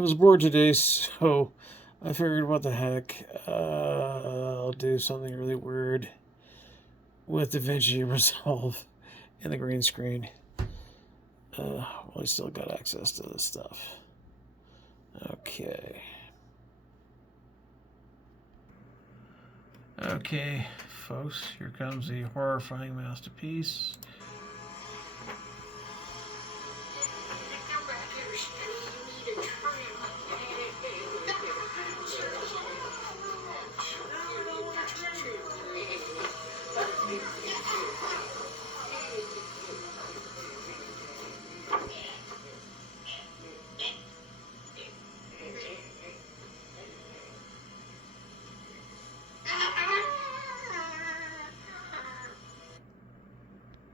I was bored today, so I figured, what the heck, I'll do something really weird with DaVinci Resolve and the green screen. Well, I still got access to this stuff. Okay. Okay, folks, here comes the horrifying masterpiece.